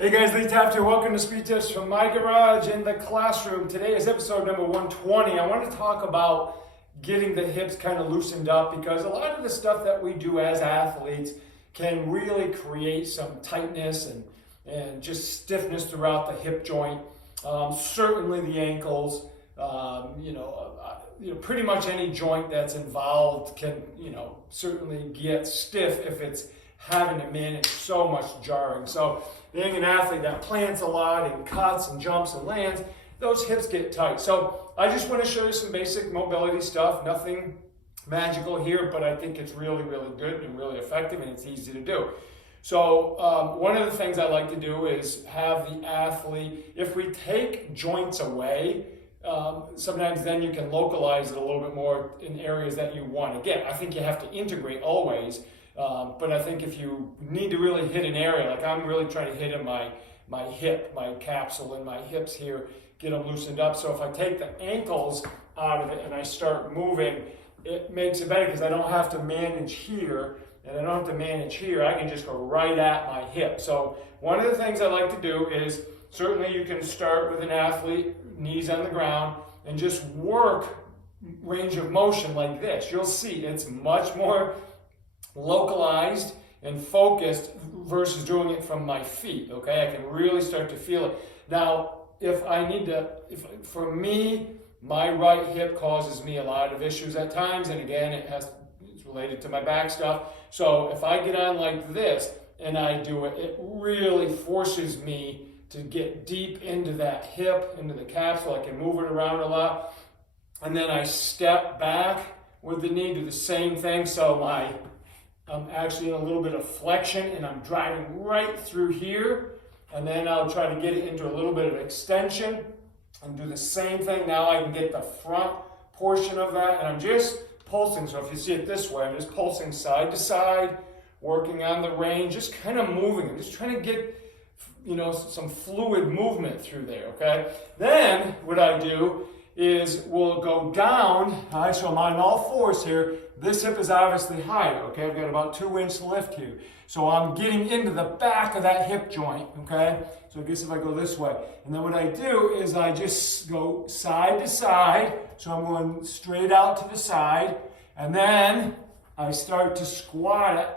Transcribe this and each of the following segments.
Hey guys, Lee Taft here. Welcome to Speed Tips from my garage in the classroom. Today is episode number 120. I want to talk about getting the hips kind of loosened up because a lot of the stuff that we do as athletes can really create some tightness and just stiffness throughout the hip joint. Certainly the ankles, pretty much any joint that's involved can, certainly get stiff if it's having to manage so much jarring. So being an athlete that plants a lot and cuts and jumps and lands, those hips get tight. So I just want to show you some basic mobility stuff. Nothing magical here, but I think it's really, really good and really effective and it's easy to do. So one of the things I like to do is have the athlete, if we take joints away, sometimes then you can localize it a little bit more in areas that you want to get. I think you have to integrate always. But I think if you need to really hit an area, like I'm really trying to hit in my hip, my capsule and my hips here, get them loosened up. So if I take the ankles out of it and I start moving, it makes it better because I don't have to manage here and I don't have to manage here. I can just go right at my hip. So one of the things I like to do is certainly you can start with an athlete, knees on the ground, and just work range of motion like this. You'll see it's much more localized and focused versus doing it from my feet, okay? I can really start to feel it. Now, for me, my right hip causes me a lot of issues at times, and again, it's related to my back stuff. So if I get on like this and I do it, it really forces me to get deep into that hip, into the capsule. I can move it around a lot. And then I step back with the knee, do the same thing. So I'm actually in a little bit of flexion and I'm driving right through here. And then I'll try to get it into a little bit of extension and do the same thing. Now I can get the front portion of that and I'm just pulsing. So if you see it this way, I'm just pulsing side to side, working on the range, just kind of moving. I'm just trying to get, some fluid movement through there, okay? Then what I do is we'll go down. All right, so I'm on all fours here. This hip is obviously higher, okay? I've got about 2-inch lift here. So I'm getting into the back of that hip joint, okay? So I guess if I go this way. And then what I do is I just go side to side. So I'm going straight out to the side. And then I start to squat it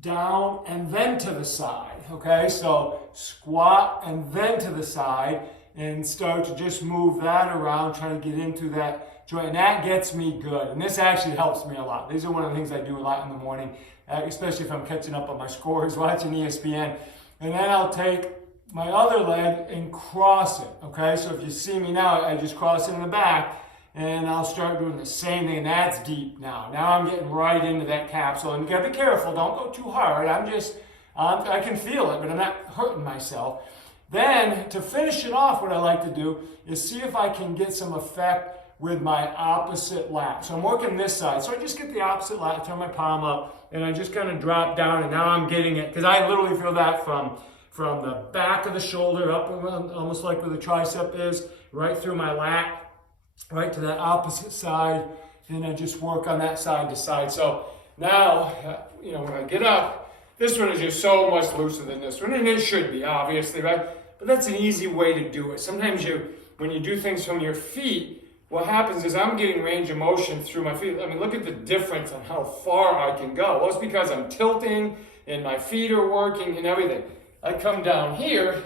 down and then to the side, okay? So squat and then to the side and start to just move that around, trying to get into that joint. And that gets me good. And this actually helps me a lot. These are one of the things I do a lot in the morning, especially if I'm catching up on my scores, watching ESPN. And then I'll take my other leg and cross it, okay? So if you see me now, I just cross it in the back, and I'll start doing the same thing, and that's deep now. Now I'm getting right into that capsule, and you gotta be careful, don't go too hard. I can feel it, but I'm not hurting myself. Then, to finish it off, what I like to do is see if I can get some effect with my opposite lat. So I'm working this side. So I just get the opposite lat, turn my palm up, and I just kind of drop down, and now I'm getting it, because I literally feel that from the back of the shoulder up, almost like where the tricep is, right through my lat, right to that opposite side, and I just work on that side to side. So now, when I get up, this one is just so much looser than this one, and it should be, obviously, right? But that's an easy way to do it. Sometimes when you do things from your feet, what happens is I'm getting range of motion through my feet. I mean, look at the difference on how far I can go. Well, it's because I'm tilting and my feet are working and everything. I come down here,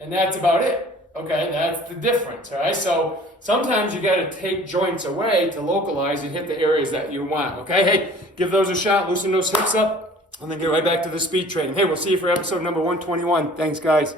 and that's about it. Okay, that's the difference, all right? So sometimes you got to take joints away to localize and hit the areas that you want, okay? Hey, give those a shot, loosen those hips up, and then get right back to the speed training. Hey, we'll see you for episode number 121. Thanks, guys.